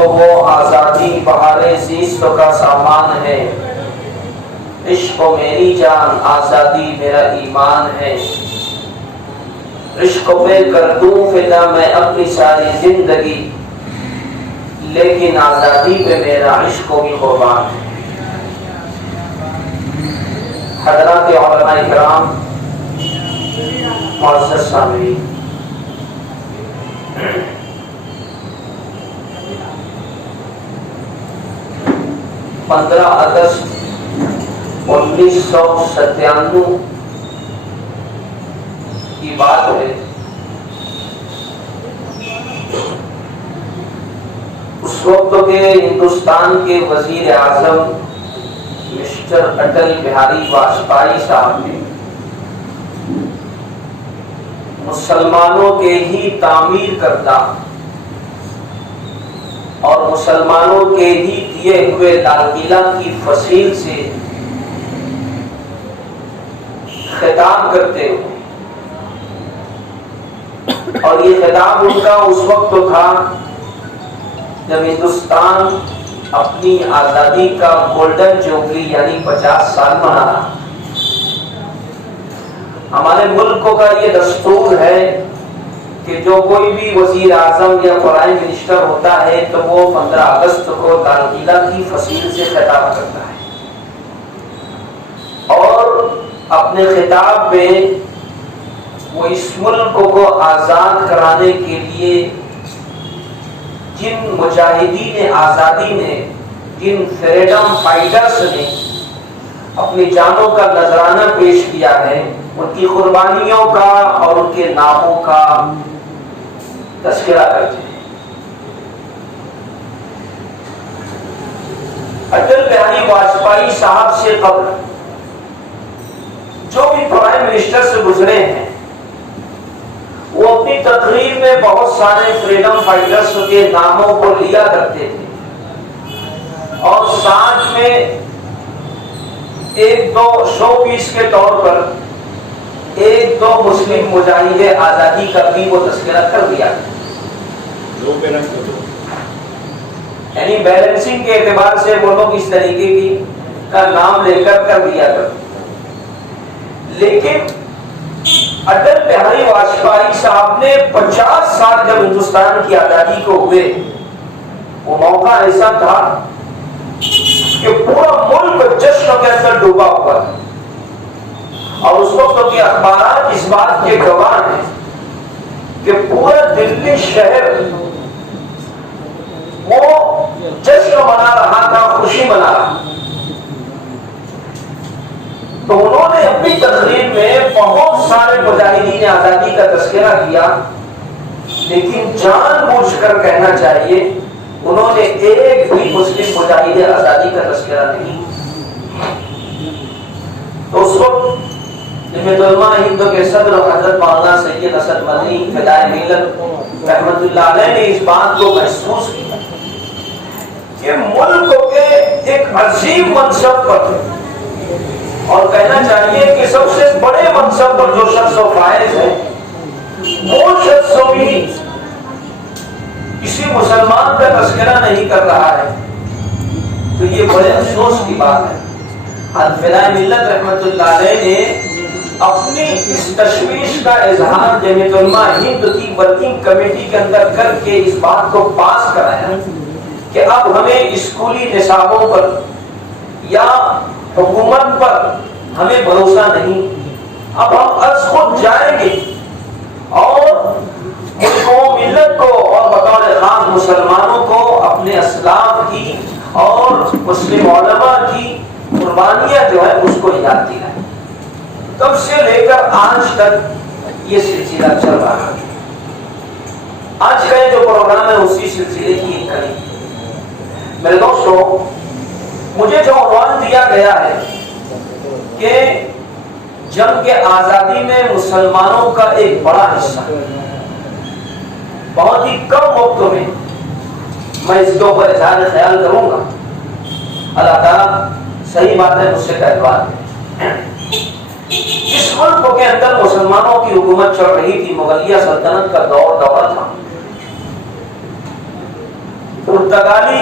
وہ آزادی بہار زیست کا سامان ہے، عشق و میری جان آزادی میرا ایمان ہے، عشق پہ کر دوں فدا میں اپنی ساری زندگی، لیکن آزادی پہ میرا عشق بھی قربان ہے۔ حضرات علماء کرام، معزز سامعین، 15 اگست 1997 کی بات ہے۔ اس وقت کے ہندوستان کے وزیر اعظم مسٹر اٹل بہاری واجپئی صاحب نے مسلمانوں کے ہی تعمیر کردہ اور مسلمانوں کے ہی دیے ہوئے لال قلعہ کی فصیل سے خطاب کرتے ہوئے، اور یہ خطاب ان کا اس وقت تو تھا جب ہندوستان اپنی آزادی کا گولڈن جوبلی یعنی 50 سال منا رہا۔ ہمارے ملک کا یہ دستور ہے کہ جو کوئی بھی وزیر اعظم یا پرائم منسٹر ہوتا ہے تو وہ 15 اگست کو لال قلعہ کی فصیل سے خطاب کرتا ہے، اور اپنے خطاب میں وہ اس ملک کو آزاد کرانے کے لیے جن مجاہدین آزادی نے، جن فریڈم فائٹرز نے اپنی جانوں کا نذرانہ پیش کیا ہے، ان کی قربانیوں کا اور ان کے ناموں کا تذکرہ کرتے ہیں۔ اٹل بہاری واجپئی صاحب سے قبل جو بھی پرائم منسٹر سے گزرے ہیں، وہ اپنی تقریر میں بہت سارے فریڈم فائٹرز کے ناموں کو لیا کرتے تھے، اور ساتھ میں ایک دو شو پیس کے طور پر ایک دو مسلم مجاہد آزادی کا بھی وہ تذکرہ کر دیا، یعنی بیلنسنگ کے اعتبار سے وہ لوگ اس طریقے کی کا نام لے کر دیا کرتے۔ لیکن اٹل بہاری واجپئی صاحب نے 50 سال جب ہندوستان کی آزادی کو ہوئے، وہ موقع ایسا تھا کہ پورا ملک جشن کے اندر ڈوبا ہوا تھا، اور اس وقت کے اخبارات اس بات کے گواہ ہیں کہ پورا دلی شہر وہ جشن منا رہا تھا، خوشی منا رہا۔ تو انہوں نے اپنی تقریر میں بہت سارے مجاہدین آزادی کا تذکرہ کیا، لیکن جان بوجھ کر کہنا چاہیے انہوں نے ایک بھی مسلم مجاہد آزادی کا تذکرہ نہیں۔ تو اس وقت جمعیت علماء ہند کے صدر حضرت مولانا سید اسد مدنی فدائے ملت رحمت اللہ علیہ نے اس بات کو محسوس کیا کہ ملک کے ایک عظیم منصب پر، اور کہنا چاہیے کہ سب سے بڑے منصب پر جو شخص و فائز ہے، وہ شخص بھی کسی مسلمان کا تذکرہ نہیں کر رہا ہے، تو یہ بڑے افسوس کی بات ہے۔ حضرت فدائے ملت رحمت اللہ علیہ نے اپنی اس تشویش کا اظہار جمعیت علماء ہند کی ورکنگ کمیٹی کے اندر کر کے اس بات کو پاس کرایا کہ اب ہمیں اسکولی نصابوں پر یا حکومت پر ہمیں بھروسہ نہیں، اب ہم از خود جائیں گے اور ملک و ملت کو اور بطور خاص مسلمانوں کو اپنے اسلاف کی اور مسلم علماء کی قربانیاں جو ہے اس کو یاد دلائیں۔ تب سے لے کر آج تک یہ سلسلہ چل رہا ہے۔ آج کا یہ جو پروگرام ہے اسی سلسلے کی ایک کڑی۔ میرے دوستو، مجھے جو عنوان دیا گیا ہے کہ جنگ کے آزادی میں مسلمانوں کا ایک بڑا حصہ، بہت ہی کم وقت میں میں اس کے اوپر اظہار خیال کروں گا۔ اللہ تعالیٰ صحیح بات ہے مجھ سے کہلوا دے۔ اس ملک کے اندر مسلمانوں کی حکومت چل رہی تھی، مغلیہ سلطنت کا دور تھا۔ پرتگالی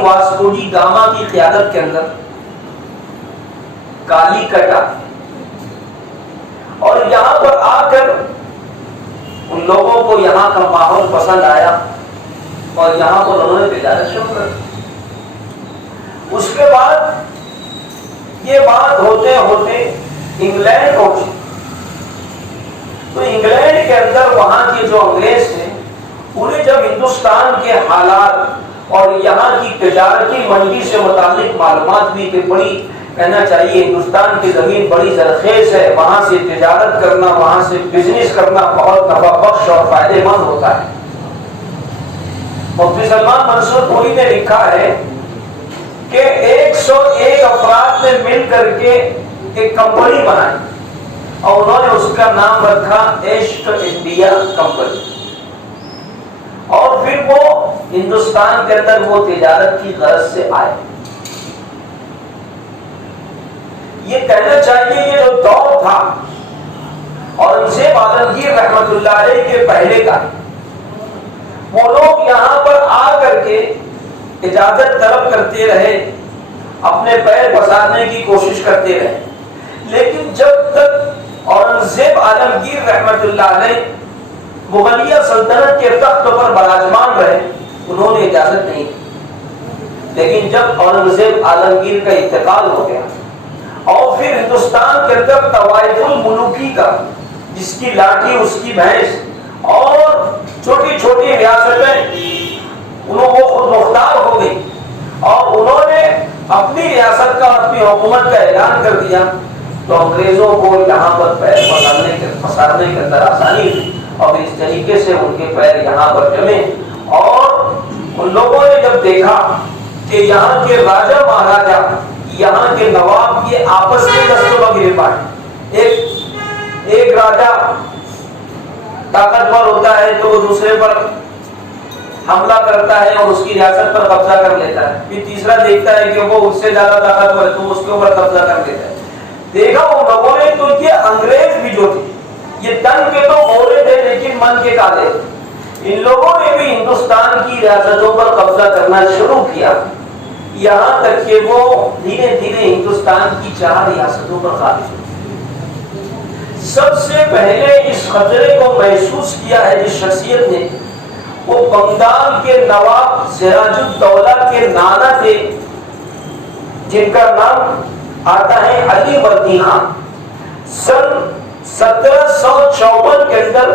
واسکو ڈی گاما کی قیادت کے اندر کالی کٹا اور یہاں پر آ کر ان لوگوں کو یہاں کا ماحول پسند آیا اور یہاں پر انہوں نے تجارت شروع کر دی۔ اس کے بعد یہ بات ہوتے ہوتے انگلینڈ پہنچی، تو انگلینڈ کے اندر وہاں کے جو انگریز تھے انہیں جب ہندوستان کے حالات اور یہاں کی تجارتی منڈی سے متعلق معلومات بھی کہ بڑی کہنا چاہیے ہندوستان کی زمین بڑی زرخیز ہے، وہاں سے تجارت کرنا، وہاں سے بزنس کرنا بہت نفع بخش اور فائدے مند ہوتا ہے۔ مفتی سلمان منصور پوری نے لکھا ہے کہ 101 افراد نے مل کر کے ایک کمپنی بنائی اور انہوں نے اس کا نام رکھا ایسٹ انڈیا کمپنی، اور پھر وہ ہندوستان کے اندر وہ تجارت کی غرض سے آئے۔ یہ کہنا چاہیے یہ جو دور تھا اورنگزیب عالمگیر رحمت اللہ علیہ کے پہلے کا، وہ لوگ یہاں پر آ کر کے اجازت طلب کرتے رہے، اپنے پیر پسارنے کی کوشش کرتے رہے، لیکن جب تک اورنگزیب عالمگیر رحمت اللہ علیہ مغلیہ سلطنت کے تخت پر براجمان رہے انہوں نے اجازت نہیں دی۔ لیکن جب اورنگزیب عالمگیر کا انتقال ہو گیا اور پھر ہندوستان کے اندر طوائف الملوکی کا، جس کی لاٹھی اس کی بھینس اور چھوٹی چھوٹی ریاستیں وہ خود مختار ہو گئی اور انہوں نے اپنی ریاست کا اپنی حکومت کا اعلان کر دیا، تو انگریزوں کو یہاں پر پیر پسارنے کے اندر آسانی ہوئی اور اس طریقے سے ان کے پیر یہاں پر جمے، اور ان لوگوں نے جب دیکھا کہ یہاں کے راجا مہاراجا، یہاں کے نواب یہ آپس میں دست و گریبان، ایک راجا طاقتور ہوتا ہے تو وہ دوسرے پر حملہ کرتا ہے اور اس کی ریاست پر قبضہ کر لیتا ہے، پھر تیسرا دیکھتا ہے کہ وہ اس سے زیادہ طاقتور ہے تو اس کے اوپر قبضہ کر لیتا ہے۔ دیکھا وہ لوگوں نے تو یہ انگریز بھی جو تھے یہ تن کے تو گورے تھے لیکن من کے کالے تھے، ان لوگوں نے بھی ہندوستان کی ریاستوں پر قبضہ کرنا شروع کیا، یہاں تک کہ وہ دھیرے دھیرے ہندوستان کی 4 ریاستوں پر قابض ہوئے۔ سب سے پہلے اس خطرے کو محسوس کیا ہے جس شخصیت نے، وہ بنگال کے نواب سراج الدولہ کے نانا تھے جن کا نام آتا ہے علی وردی خان۔ سن 1754 کے اندر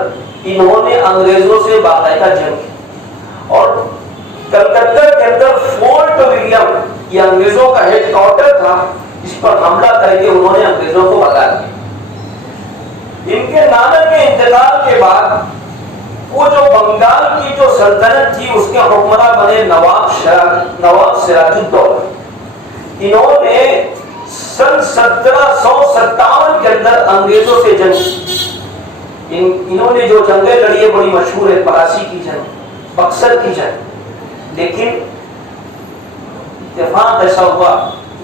انہوں نے انگریزوں سے باقاعدہ جنگ کی اور کلکتہ کے اندر فورٹ ولیم یہ انگریزوں کا ہیڈ کوارٹر تھا، اس پر حملہ کر کے انہوں نے انگریزوں کو بھگا دیا۔ ان کے نانا کے انتقال کے بعد وہ جو بنگال کی جو سلطنت تھی اس کے حکمراں بنے نواب سراج الدولہ، انہوں نے سن 1757 کے اندر انگریزوں سے جنگ، انہوں نے جو جنگیں لڑی ہے بڑی مشہور ہے، پلاسی کی جنگ، بکسر کی جنگ، لیکن اتفاق ایسا ہوا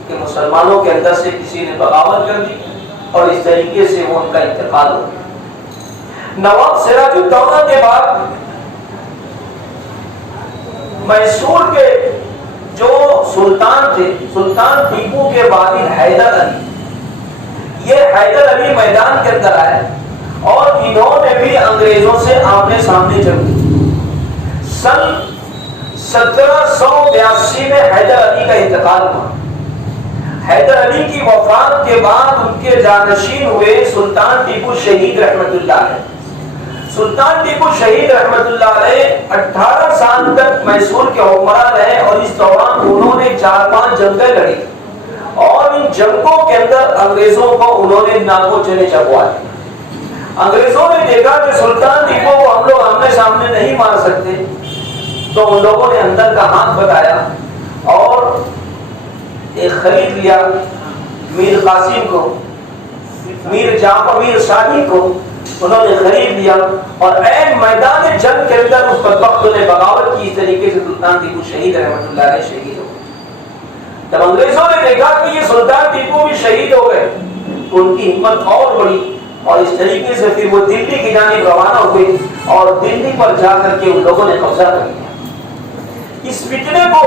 کہ مسلمانوں کے اندر سے کسی نے بغاوت کر دی اور اس طریقے سے وہ ان کا انتقال ہو گیا۔ نواب سراج الدولہ کے بعد میسور کے جو سلطان تھے، سلطان ٹیپو کے والد حیدر علی، یہ حیدر علی میدان کے اندر آئے اور انہوں نے بھی انگریزوں سے آمنے سامنے جنگ کی۔ سن 1782 میں حیدر علی کا انتقال ہوا۔ حیدر علی کی وفات کے بعد ان کے جانشین ہوئے سلطان ٹیپو شہید رحمت اللہ علیہ۔ سلطان ٹیپو شہید رحمت اللہ علیہ 18 سال تک میسور کے حکمراں رہے اور اس دوران انہوں نے 4-5 جنگیں لڑی اور ان جنگوں کے اندر انگریزوں کو انہوں نے ناکو چنے چبوائے۔ انگریزوں نے دیکھا کہ سلطان ٹیپو کو ہم لوگ آمنے سامنے نہیں مار سکتے، تو ان لوگوں نے اندر کا ہاتھ بتایا اور ایک خرید لیا میر قاسم کو، میر جعفر، میر شاہی کو انہوں نے خرید لیا اور عین میدان جنگ کے اندر اس بدبختوں نے بغاوت کی، اس طریقے سے سلطان ٹیپو شہید رحمت اللہ علیہ شہید ہو گئے۔ جب انگریزوں نے دیکھا کہ یہ سلطان ٹیپو بھی شہید ہو گئے تو ان کی ہمت اور بڑھی اور اس طریقے سے پھر وہ دلی کی جانب روانہ ہوئے اور دلی پر جا کر کے ان لوگوں نے قبضہ کر لیا۔ اس فتنے کو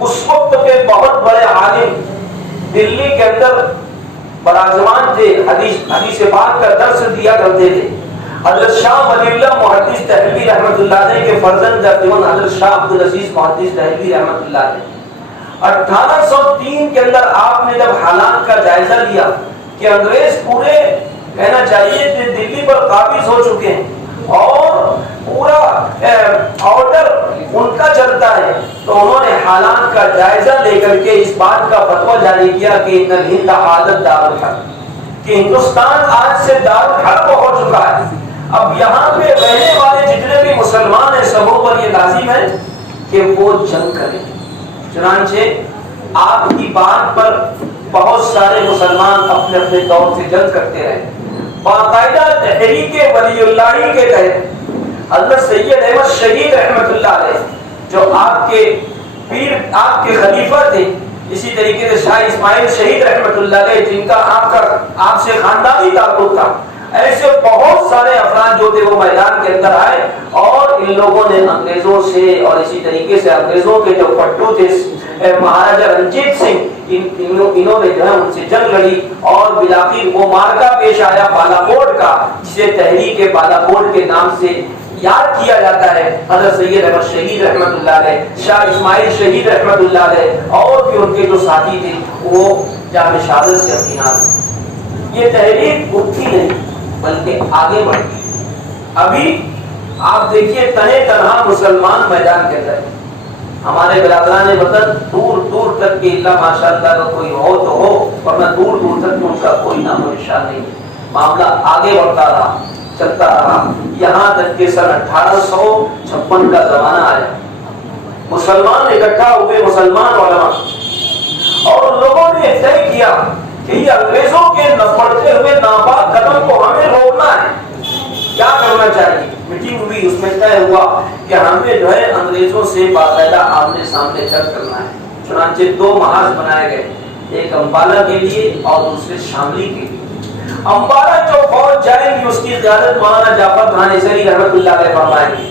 اس وقت کے بہت بڑے عالم دلی کے اندر براجمان تھے، حدیث پاک کا درس دیا کرتے تھے، حضرت شاہ ولی اللہ محدث دہلوی رحمۃ اللہ علیہ کے فرزند حضرت شاہ عبدالعزیز محدث دہلوی رحمۃ اللہ علیہ 1803 کے اندر آپ نے جب حالات کا جائزہ لیا کہ انگریز پورے کہنا چاہیے کہ دلی پر قابض ہو چکے ہیں اور پورا آرڈر ان کا چلتا ہے، تو انہوں نے حالات کا جائزہ لے کر کے اس بات کا فتویٰ جاری کیا کہ ان الہند عادت دار الحرب، کہ ہندوستان آج سے دار الحرب ہو چکا ہے۔ اب یہاں پہ رہنے والے جتنے بھی مسلمان ہیں سبوں پر یہ لازم ہے کہ وہ جنگ کریں۔ چنانچہ آپ کی بات پر بہت سارے مسلمان اپنے اپنے طور سے جنگ کرتے رہے۔ باقاعدہ تحریک ولی اللہ کے تحت حضرت سید احمد شہید رحمۃ اللہ علیہ جو آپ کے پیر، آپ کے خلیفہ تھے، اسی طریقے سے شاہ اسماعیل شہید رحمۃ اللہ علیہ جن کا آپ سے خاندانی تعلق تھا، ایسے بہت سارے افراد جو تھے وہ میدان کے اندر آئے اور ان لوگوں نے انگریزوں سے اور اسی طریقے سے انگریزوں کے جو پٹو تھے مہاراجا رنجیت سنگھ، انہوں نے جو ہے ان سے جنگ لڑی اور بلاخر وہ مارکا پیش آیا بالا کوٹ کا، جسے تحریک بالا کوٹ کے نام سے یاد کیا جاتا ہے۔ حضرت سید احمد شہید رحمۃ اللہ علیہ، شاہ اسماعیل شہید رحمۃ اللہ علیہ اور بھی ان کے جو ساتھی تھے وہ جام شہادت سے اپنی یہ تحریک اٹھی نہیں بلکہ آگے بڑھی۔ ابھی آپ دیکھیے تنے تنہا مسلمان میدان کے اندر، ہمارے برادران وطن دور دور تک کہ اللہ ماشاء اللہ کا کوئی ہو تو ہو، ورنہ دور دور تک ان کا کوئی نام و نشان نہیں۔ معاملہ آگے بڑھتا رہا، چلتا رہا، یہاں تک کہ سن 1856 کا زمانہ آیا۔ مسلمان اکٹھا ہوئے، مسلمان علماء، اور لوگوں نے طے کیا کہ یہ انگریزوں کے بڑھتے ہوئے ناپاک قدم کو ہمیں روکنا ہے۔ کیا کرنا چاہیے؟ میٹنگ ہوئی، اس میں طے ہوا کہ ہمیں جو ہے انگریزوں سے باقاعدہ آمنے سامنے جنگ کرنا ہے۔ چنانچہ 2 محاذ بنائے گئے، ایک امبالہ کے لیے اور دوسرے شاملی کے لیے۔ امبالہ جو فوج جائے گی اس کی قیادت مولانا جعفر خان نصری رحمۃ اللہ علیہ فرمائیں گے،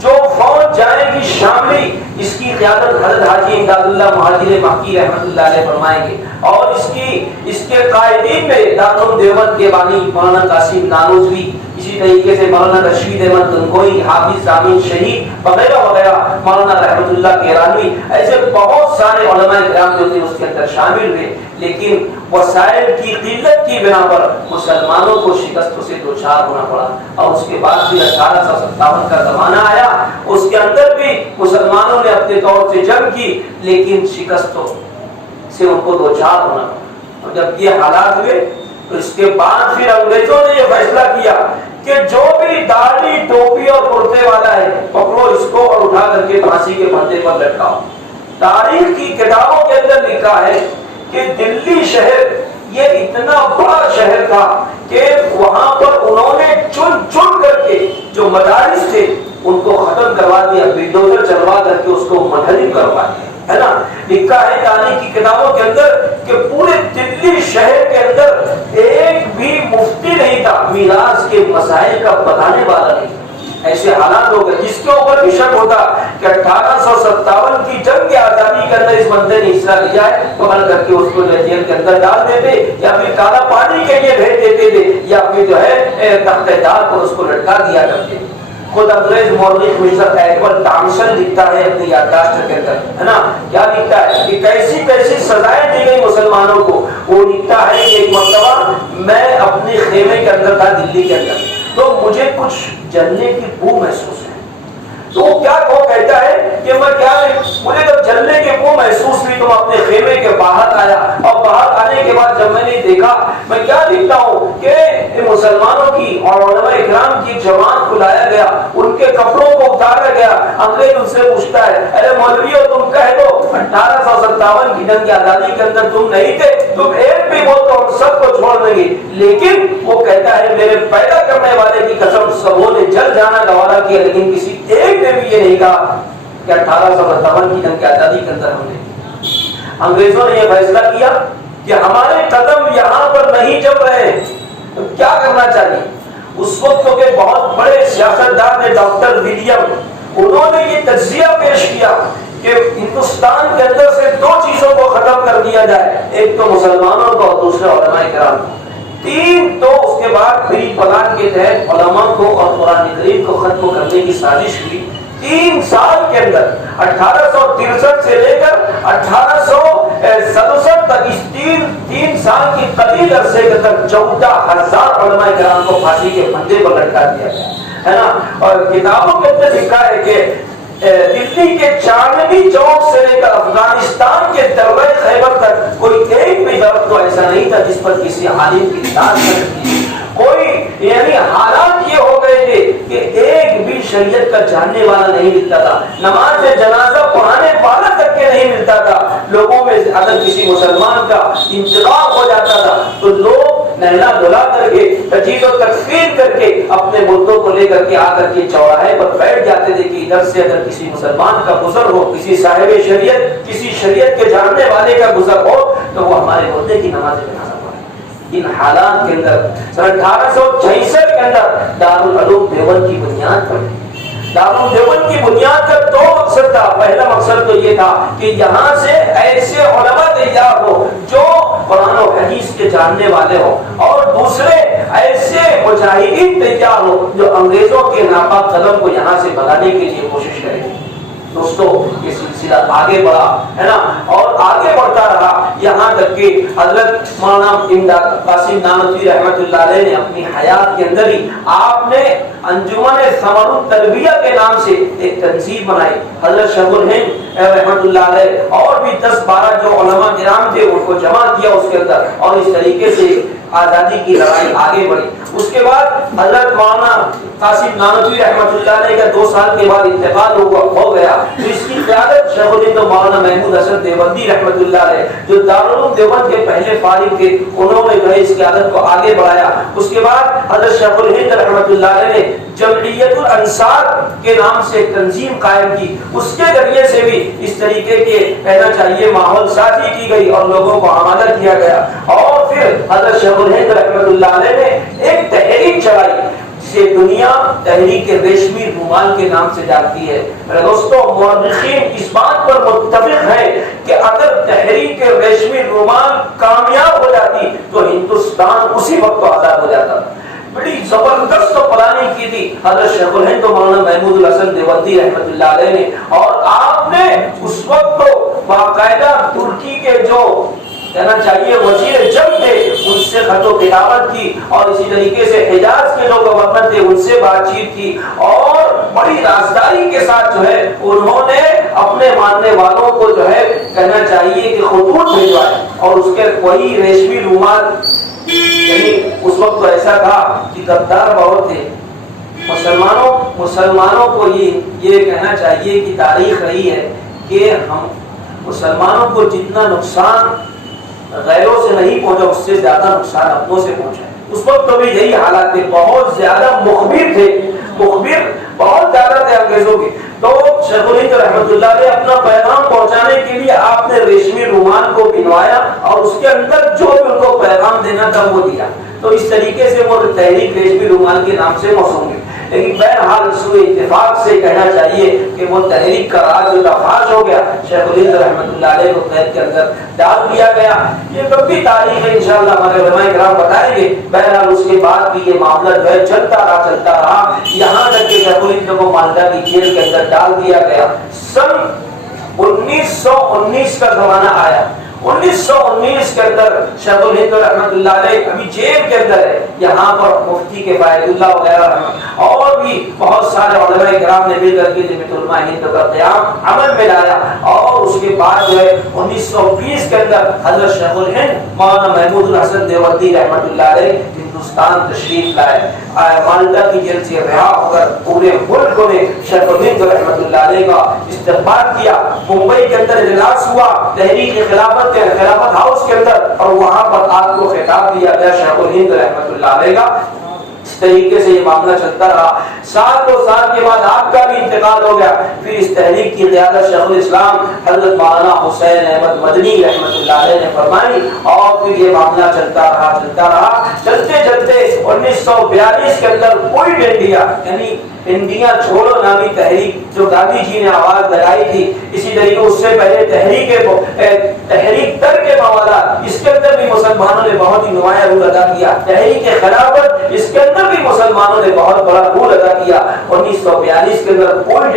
جو فوج جائے گی شاملی اس کی قیادت حضرت حاجی امداد اللہ مہاجر مکی رحمۃ اللہ علیہ فرمائیں گے، اور اس کے قائدین میں دارالعلوم دیوبند کے بانی مولانا قاسم نانوتوی، اسی طریقے سے مولانا رشید احمد گنگوئی، حافظ ضامن شہید وغیرہ وغیرہ، مولانا رحمۃ اللہ کیرانوی، ایسے بہت سارے علماء کرام جو تھے اس کے اندر شامل ہوئے۔ لیکن وسائل کی قلت کی بنا پر مسلمانوں کو شکستوں سے دوچار ہونا پڑا، اور اس کے بعد بھی 1857 کا زمانہ آیا، اس کے اندر بھی مسلمانوں نے اپنے طور سے جنگ کی لیکن شکستوں سے ان کو دوچار ہونا پڑا۔ اور جب یہ حالات ہوئے تو اس کے بعد پھر انگریزوں نے یہ فیصلہ کیا کہ جو بھی داڑھی ٹوپی اور کرتے والا ہے پکڑو اس کو اور اٹھا کر کے پھانسی کے پھندے پر لٹکاؤ۔ تاریخ کی کتابوں کے اندر لکھا ہے کہ دلی شہر یہ اتنا بڑا شہر تھا کہ وہاں پر انہوں نے چن چن کر کے جو مدارس تھے ان کو ختم کروا دیا، بلڈوزر چلوا کر کے اس کو منہدم کروا دیا، ہے نا۔ لکھا ہے تاریخ کی کتابوں کے اندر کہ پورے دلی شہر کے اندر ایک بھی مفتی نہیں تھا، میراث کے مسائل کا بتانے والا نہیں۔ ایسے حالات ہو گئے جس کے اوپر بھی شک ہوتا کہ 1857 کی جنگ آزادی کے اندر اس بندے نے حصہ لیا ہے، پکڑ کر کے اس کو جیل کے اندر ڈال دیتے یا پھر کالا پانی کے لیے بھیج دیتے تھے یا پھر جو ہے تخت دار پر اس کو لٹکا دیا کرتے۔ خود انگریز مورخ مسٹر ایڈورڈ ٹامسن لکھتا ہے اپنی یادداشت کے اندر، ہے نا، کیا لکھتا ہے کہ کیسی کیسی سزائیں دی گئی مسلمانوں کو۔ وہ لکھتا ہے کہ ایک مرتبہ میں اپنے خیمے کے اندر تھا دلی کے اندر، تو مجھے کچھ جلنے کی بو محسوس ہے۔ تو وہ کہتا ہے کہ مجھے جب جلنے کی بو محسوس ہوئی تو میں اپنے خیمے کے باہر آیا، اور باہر آنے کے بعد جب میں نے دیکھا، میں کیا دیکھتا ہوں کہ مسلمانوں کی اور علماء اکرام کی جماعت کو لایا گیا، ان کے کپڑوں کو اتارا گیا۔ انگریز ان سے پوچھتا ہے، ارے مولویو تم کہہ دو 1857 کی جنگ آزادی کے اندر تم نہیں تھے، تم ایک بھی بول تو ہم سب کو چھوڑ دیں گے۔ لیکن وہ کہتا ہے میرے پیدا کرنے والے کی قسم سبوں نے جل جانا گوارا کیا، لیکن کسی ایک نے بھی یہ نہیں کہا کہ 1857 کی جنگ آزادی کے اندر ہم نے۔ انگریزوں نے یہ فیصلہ کیا کہ ہمارے قدم یہاں پر نہیں جم رہے، تو کیا کرنا چاہیے؟ اس وقت کے بہت بڑے سیاستدان ڈاکٹر ولیم، انہوں نے یہ تجزیہ پیش کیا کہ ہندوستان کے اندر سے دو چیزوں کو ختم کر دیا جائے، ایک تو مسلمانوں کو اور دوسرے علماء کرام کو، تین تو اس کے بعد پری پلان کے تحت علماء کو اور قرآن کریم کو ختم کرنے کی سازش کی۔ 3 سال کے اندر 1863 سے لے کر 1867 تک اس 3 سال کی قلیل عرصے کے اندر 14,000 علماء کرام کو پھانسی کے پھندے پر لٹکا دیا گیا ہے نا۔ اور کتابوں کے اندر لکھا ہے کہ دلی کے چاندنی چوک سے لے کر افغانستان کے دربے خیبر تک کوئی ایک بھی درخت تو ایسا نہیں تھا جس پر کسی عالم کی داد نہ کی کوئی، یعنی حالات یہ ہو گئے تھے کہ ایک بھی شریعت کا جاننے والا نہیں ملتا تھا، نماز جنازہ پڑھانے والا تک کے نہیں ملتا تھا۔ لوگوں میں اگر کسی مسلمان کا انتقال ہو جاتا تھا تو لوگ نہلا دھلا کر کے تجہیز و تکفین کر کے اپنے مردوں کو لے کر کے آ کر کے چوراہے پر بیٹھ جاتے تھے کہ ادھر سے اگر کسی مسلمان کا گزر ہو، کسی صاحب شریعت، کسی شریعت کے جاننے والے کا گزر ہو تو وہ ہمارے مردے کی نماز جنازہ پڑھے۔ ان حالات کے اندر سن 1866 کے اندر دارالعلوم دیوبند کی بنیاد پڑی۔ دارالعلوم دیوبند کی بنیاد کا 2 مقصد تھا۔ پہلا مقصد تو یہ تھا کہ یہاں سے ایسے علماء تیار ہو جو قرآن و حدیث کے جاننے والے ہو، اور دوسرے ایسے مجاہدین تیار ہو جو انگریزوں کے ناپاک قدم کو یہاں سے بھگانے کے لیے کوشش کریں۔ دوستو یہ سلسلہ آگے بڑھا ہے نا، اور آگے بڑھتا رہا یہاں تک کہ حضرت مولانا امداد قاسم نانوتوی رحمۃ اللہ علیہ نے اپنی حیات کے اندر ہی آپ نے انجمن ثمر التربیہ کے نام سے ایک تنظیم بنائی۔ حضرت شیخ الہند رحمۃ اللہ علیہ اور بھی 10-12 جو علماء کرام تھے ان کو جمع کیا اس کے اندر، اور اس طریقے سے آزادی کی لڑائی آگے بڑھی۔ اس کے بعد حضرت مولانا قاسم نانوتوی رحمۃ اللہ علیہ کا 2 سال کے بعد انتقال ہو گیا، تو اس کی قیادت شیخ الہند مولانا محمود حسن دیوبندی رحمۃ اللہ علیہ جو دارالعلوم دیوبند کے پہلے فارغ تھے، انہوں نے جو ہے اس قیادت کو آگے بڑھایا۔ اس کے بعد حضرت شیخ الہند رحمۃ اللہ علیہ نے جمعیت الانصار کے نام سے ایک تنظیم قائم کی، اس کے ذریعے سے بھی اس طریقے کے کہنا چاہیے ماحول سازی کی گئی اور لوگوں کو آمادہ کیا گیا۔ اور پھر حضرت شیخ الہند رحمۃ اللہ علیہ نے ایک تحریک چلائی جسے دنیا تحریک ریشمی رومال کے نام سے جانتی ہے۔ میرے دوستو، مورخین اس بات پر متفق ہیں کہ اگر تحریک ریشمی رومال کامیاب ہو جاتی تو ہندوستان اسی وقت آزاد ہو جاتا۔ بڑی زبردست پلاننگ کی تھی حضرت شیخ الہند مولانا محمود الحسن دیوبندی رحمۃ اللہ علیہ نے، اور آپ نے اس وقت تو باقاعدہ ترکی کے جو کہنا چاہیے وزیر جنگ تھے ان سے خط و کتابت کی، اور اسی طریقے سے حجاز کے جو گورنر تھے ان سے بات چیت کی، اور بڑی رازداری کے ساتھ جو ہے انہوں نے اپنے ماننے والوں کو جو ہے کہنا چاہیے کہ خطوط بھیجوائے، اور اس کے وہی ریشمی رومال، یعنی اس وقت تو ایسا تھا کہ غدار بہت تھے۔ مسلمانوں کو یہ کہنا چاہیے کہ تاریخ رہی ہے کہ ہم مسلمانوں کو جتنا نقصان غیروں سے نہیں پہنچا اس سے زیادہ نقصان اپنوں سے پہنچا ہے۔ اس وقت تو بھی یہی حالات تھے، بہت زیادہ مخبر تھے، مخبر بہت زیادہ تھے انگریزوں کے۔ تو شیخ الہند رحمۃ اللہ علیہ اپنا پیغام پہنچانے کے لیے آپ نے ریشمی رومال کو بنوایا، اور اس کے اندر جو بھی ان کو پیغام دینا تھا وہ دیا، تو اس طریقے سے وہ تحریک ریشمی رومال کے نام سے موسوم ہے۔ لیکن بہرحال سوء اتفاق سے کہنا چاہیے کہ وہ تحریک کا راز جو فاش ہو گیا، شیخ الہند رحمۃ اللہ علیہ کو قید کے اندر ڈال دیا گیا۔ یہ لمبی تاریخ ہے، انشاءاللہ ہمارے علماء کرام بتائیں گے۔ بہرحال اس کے بعد بھی یہ معاملہ جو ہے چلتا رہا یہاں تک کہ شیخ الہند کو مالٹا کی جیل کے اندر ڈال دیا گیا۔ سن 1919 کا زمانہ آیا۔ 1919 کے اندر شیخ الہند رحمۃ اللہ علیہ ابھی جیل کے اندر ہے۔ یہاں پر مفتی کے فائد اللہ وغیرہ اور بھی بہت سارے علماء کرام نے مل کر کے جمعیت علماء ہند کا قیام عمل میں لایا، اور اس کے بعد جو ہے 1920 کے اندر حضرت شیخ الہند مولانا محمود الحسن دیوبندی رحمۃ اللہ علیہ ہندوستان تشریف لائے۔ مالٹا کی جیل سے رہا ہو کر پورے ملک نے شیخ الہند رحمۃ اللہ علیہ کا استقبال کیا۔ ممبئی کے اندر اجلاس ہوا تحریک خلافت ہاؤس کے اندر، اور وہاں پر آپ کو خطاب دیا گیا شیخ الہند رحمۃ اللہ علیہ کا۔ اس طریقے سے یہ معاملہ چلتا رہا۔ 7 سال کے بعد آپ کا بھی انتقال ہو گیا۔ پھر اس تحریک کی قیادت شیخ الاسلام حضرت مولانا حسین احمد مدنی رحمۃ اللہ علیہ نے فرمائی، اور پھر یہ معاملہ چلتا رہا چلتے چلتے 1942 کے اندر کوئٹ انڈیا یعنی انڈیا چھوڑو نامی تحریک جو گاندھی جی نے آواز لگائی تھی، اسی طریقے اس سے پہلے تحریک ترک موالات، اس کے اندر بھی مسلمانوں نے بہت ہی نمایاں رول ادا کیا۔ تحریک خلافت، اس کے اندر بھی مسلمانوں نے بہت بڑا رول ادا کیا۔ 1942 کے اندر کوئٹ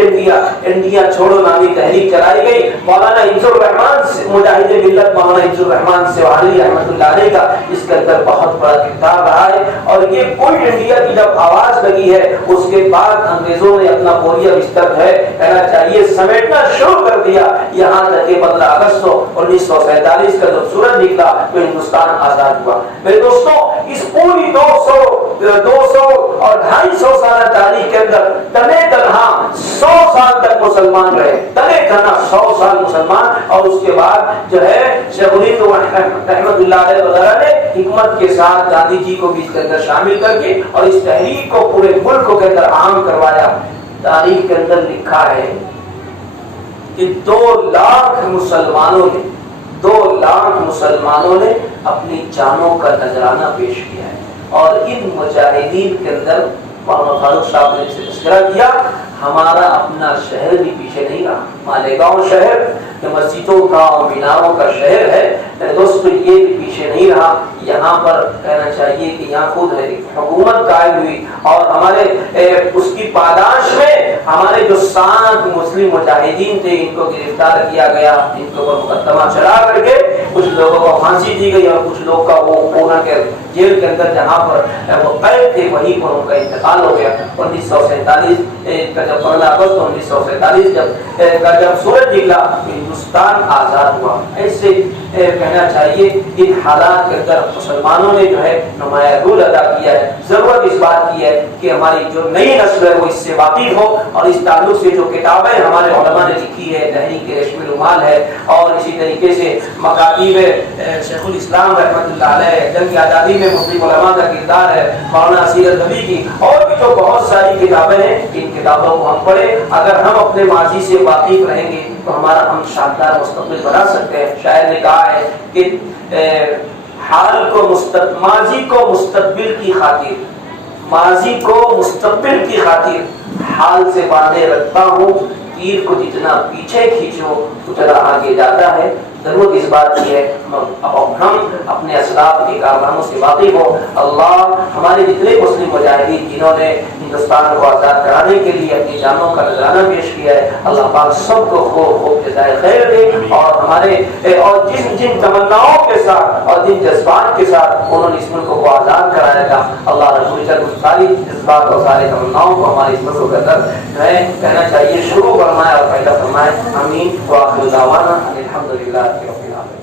انڈیا چھوڑو نامی تحریک چلائی گئی۔ مولانا عز الرحمان مجاہد ملت مولانا عز الرحمان سیوانی رحمۃ اللہ علیہ کا اس کے اندر بہت بڑا کردار رہا ہے۔ اور یہ کوئٹ انڈیا کی جب آواز لگی ہے، اس کے بعد انگریزوں نے اپنا بوریا بستر ہے کہنا چاہیے سمیٹنا شروع کر دیا، یہاں تک کہ 15 اگست 1947 کا جب سورج نکلا تو ہندوستان آزاد ہوا۔ میرے دوستوں، اس پوری 200 اور 250 سالہ تاریخ کے اندر تنے تنہا 100 سال تک مسلمان رہے، تنے تنہا 100 سال مسلمان۔ اور اس کے بعد جو ہے شیخ الہند رحمۃ اللہ علیہ وغیرہ نے حکمت کے ساتھ گاندھی جی کو بھی اس کے اندر شامل کر کے اور اس تحریک کو پورے ملک کے اندر عام کروایا۔ تاریخ کے اندر لکھا ہے کہ 2 لاکھ مسلمانوں نے اپنی جانوں کا نذرانہ پیش کیا ہے۔ اور ان مجاہدین کے اندر مولانا فاروق صاحب نے سے تذکرہ کیا، ہمارا اپنا شہر بھی پیچھے نہیں رہا۔ مالیگاؤں شہر جو مسجدوں کا اور میناروں کا شہر ہے، دوستو یہ بھی پیچھے نہیں رہا۔ یہاں پر کہنا چاہیے کہ یہاں خود حکومت قائم ہوئی، اور ہمارے اس کی پاداش میں ہمارے جو 7 مسلم مجاہدین تھے ان کو گرفتار کیا گیا، ان کے اوپر مقدمہ چلا کر کے کچھ لوگوں کو پھانسی دی گئی، اور کچھ لوگ کا وہ پونا کے جیل کے اندر جہاں پر وہ قید تھے وہیں پر ان کا انتقال ہو گیا۔ 1947 کا جب 15 اگست 1947 جب سورج نکلا ہندوستان آزاد ہوا۔ ایسے کہنا چاہیے ان حالات کے اندر مسلمانوں نے جو ہے نمایاں رول ادا کیا ہے۔ ضرورت اس بات کی ہے کہ ہماری جو نئی نسل ہے وہ اس سے واقف ہو، اور اس تعلق سے جو کتابیں ہمارے علماء نے لکھی ہے، تحریک ریشم الرومال ہے، اور اسی طریقے سے مکاتیب شیخ الاسلام رحمۃ اللہ علیہ، جنگ آزادی میں مسلم علماء کا کردار ہے، مولانا سیرت نبی کی، اور بھی جو بہت ساری کتابیں ہیں، ان کتابوں کو ہم پڑھیں۔ اگر ہم اپنے ماضی سے واقف رہیں گے تو ہمارا ہم شاندار مستقبل بنا سکتے ہیں۔ شاعر نے کہا ہے کہ ماضی کو مستقبل کی خاطر حال سے باندھے رکھتا ہوں، تیر کو جتنا پیچھے کھینچو اتنا آگے جاتا ہے۔ ضرورت اس بات کی ہے اب ہم اپنے اسلاف کے کارناموں سے واقف ہو۔ اللہ ہمارے جتنے مسلم مجاہدین جنہوں نے ہندوستان کو آزاد کرانے کے لیے اپنی جانوں کا نذرانہ پیش کیا ہے، اللہ پاک سب کو خوب جزائے خیر دے، اور ہمارے اور جن تمناؤں کے ساتھ اور جن جذبات کے ساتھ انہوں نے اس ملک کو آزاد کرایا تھا، اللہ رب العزت ساری جذبات اور سارے تمناؤں کو ہمارے اس ملک کے اندر جو ہے کہنا چاہیے شروع فرمائے اور پیدا فرمائے۔ آمین۔ وآخر دعوانا الحمدللہ رب العالمین۔